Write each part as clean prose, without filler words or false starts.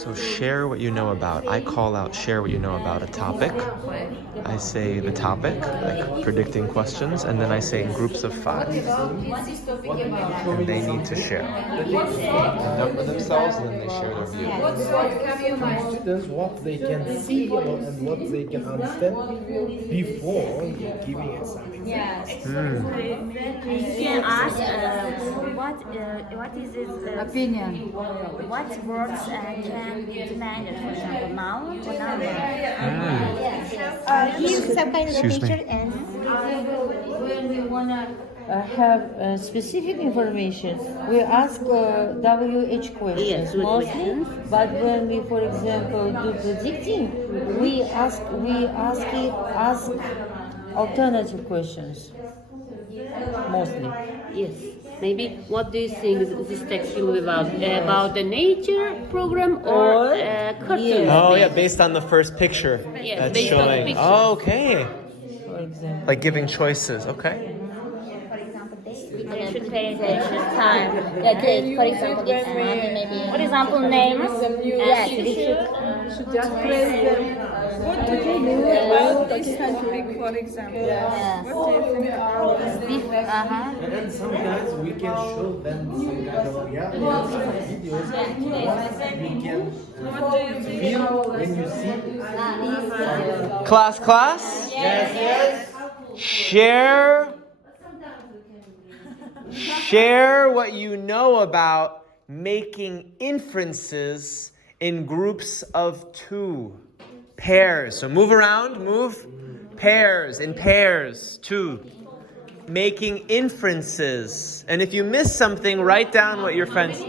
So share what you know about. I call out share what you know about a topic. I say the topic, like predicting questions, and then I say in groups of 5. And they need to share. Number themselves and then they share their view. Students what they can see and what they can understand before giving exam. Yes. You can ask what is his Opinion. what words can be demanded, for example, noun or noun. Give some kind of a Excuse me. picture and When we wanna have specific information, we ask WH questions mostly. But when we, for example, do predicting, we ask alternative questions mostly. Yes. Maybe what do you think this text will be about? About the nature program or cartoon? Oh yeah, based on the first picture. Yes, That's based on the showing. picture. Oh, okay. For example. Like giving choices. Okay. They should pay attention time. yeah, great. For example, it's maybe. For example, names. Yes, we should. should just praise them. What do you know about this topic, for example? Yes. What do you think about this? And then sometimes we can show them some kind of reality, videos, what we can feel when you see. Class? Yes. Share what you know about making inferences in groups of 2. Pairs. So move around, move. Pairs, in pairs, 2. Making inferences. And if you miss something, write down what your friends.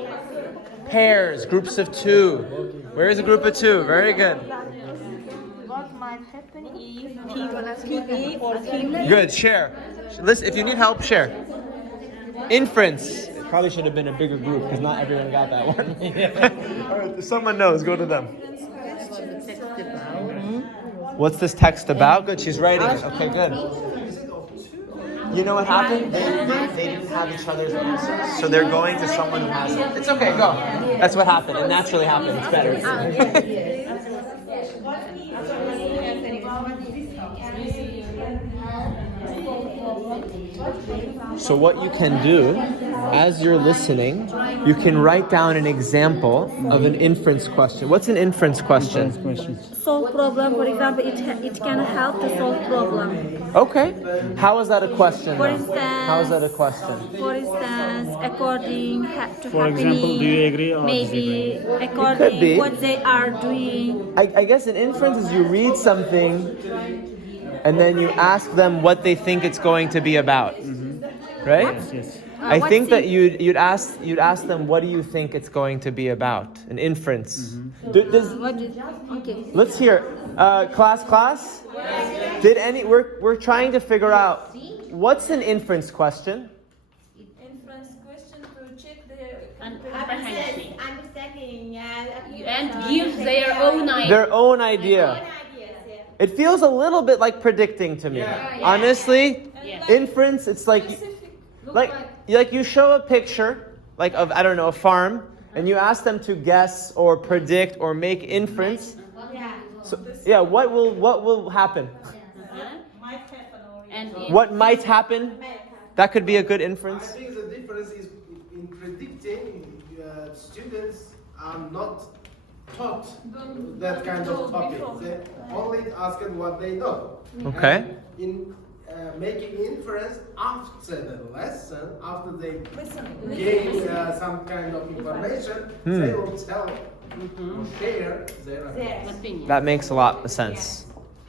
Pairs, groups of 2. Where is a group of 2? Very good. What might happen if Good, share. Listen, if you need help, share. Inference. It probably should have been a bigger group because not everyone got that one. All right, if someone knows, go to them. What's this text about? Good, she's writing it. Okay, good. You know what happened? They didn't have each other's answers, so they're going to someone who has it. It's okay, go. That's what happened. It naturally happened. It's better. So what you can do, as you're listening, you can write down an example of an inference question. What's an inference question? solve problem, for example, it can help to solve problem. Okay. How is that a question? For though? instance, How is that a question? For instance, according to For happening, example, do you agree or maybe disagree? Could be. according what they are doing. I guess an inference is you read something and then you ask them what they think it's going to be about. Right? Yes. I think that you'd ask them, what do you think it's going to be about? An inference. Okay. Let's hear. Class? We're trying to figure out what's an inference question? Inference question to check the Comprehension. Understanding. And give their own idea. Their own idea. It feels a little bit like predicting to me. Honestly, inference, it's like you show a picture like of, I don't know, a farm, and you ask them to guess or predict or make inference. So, what will happen? And What might happen? That could be a good I inference. think the difference is in predicting, students are not taught that kind of topic. They only ask what they know. Okay. And in making inference after the lesson, after they gain some kind of information, they will tell, share their opinion. That makes a lot of sense.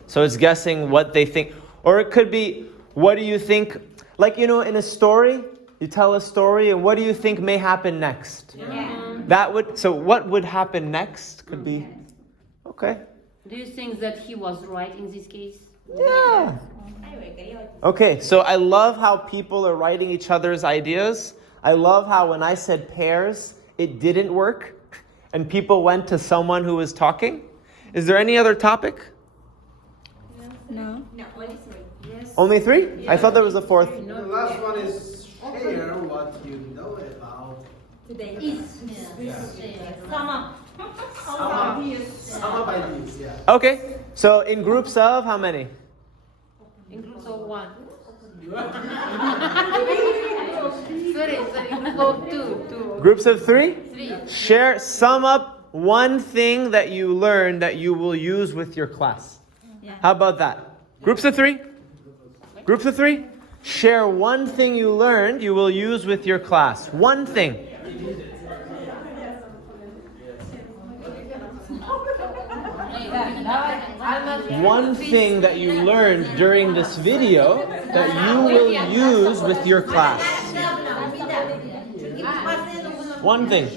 So it's guessing what they think. Or it could be, what do you think? Like, in a story, you tell a story, and what do you think may happen next? So what would happen next could be, okay. Do you think that he was right in this case? Yeah. Okay, so I love how people are writing each other's ideas. I love how when I said pairs, it didn't work, and people went to someone who was talking. Is there any other topic? No. Only 3? I thought there was a 4th. The last one is share what you know about. Today. Summer. Okay. So in groups of how many? In groups of 1. sorry, group of 2. Groups of 3? Share, sum up one thing that you learned that you will use with your class. How about that? Groups of 3? Groups of 3? Share one thing you learned you will use with your class. One thing. One thing that you learned during this video that you will use with your class. One thing.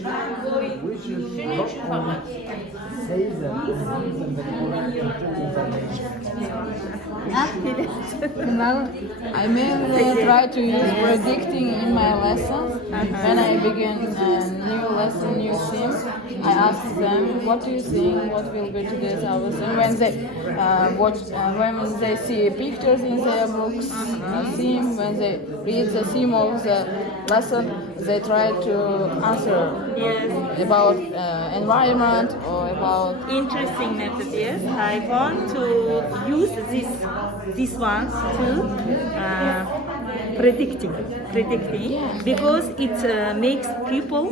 Now, I mainly try to use predicting in my lessons. When I begin a new lesson, new theme, I ask them, what do you think, what will be today's our theme? When they when they see pictures in their books, theme, when they read the theme of the lesson, they try to answer about environment or about interesting method. Yes, I want to use this one to predicting because it makes people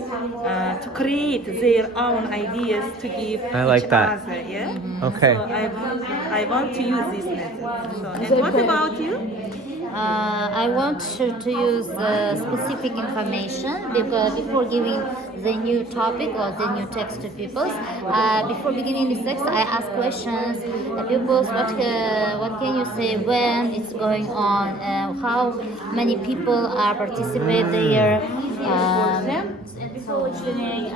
to create their own ideas to give I like each that. other. Yeah. Okay. So I want to use this method. So, and what about you? I want to use specific information because before giving the new topic or the new text to people, before beginning this text, I ask questions. Pupils, what can you say when it's going on? How many people are participate there? And before explaining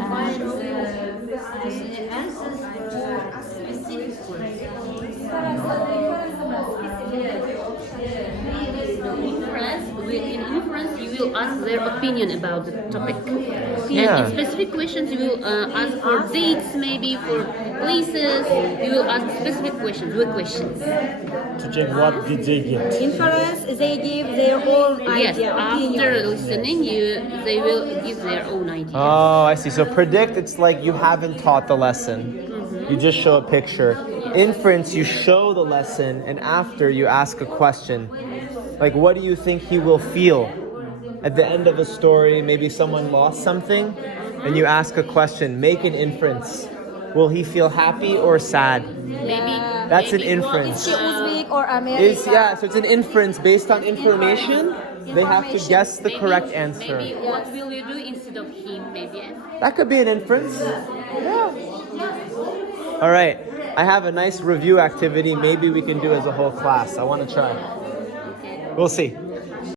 In inference, you will ask their opinion about the topic. Yeah. And in specific questions, you will ask for dates, maybe for places. You will ask specific questions, with questions. To check what did they get. Inference, they give their own Yes, idea, after opinion. listening, they will give their own idea. Oh, I see. So predict, it's like you haven't taught the lesson. You just show a picture. Inference, you show the lesson, and after you ask a question. Like, what do you think he will feel at the end of a story? Maybe someone lost something, and you ask a question. Make an inference. Will he feel happy or sad? Maybe That's an maybe what inference. is, Uzbek or American. So it's an inference based on information. They have to guess the correct answer. Maybe what will you do instead of him? Maybe. That could be an inference. Yeah. All right. I have a nice review activity. Maybe we can do as a whole class. I want to try. We'll see.